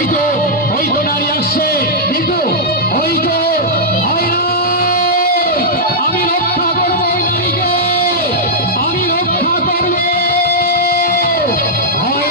হয়তো ওই তো নারী আসছে, কিন্তু হয়তো হয় না আমি রক্ষা আমি রক্ষা করব। হয়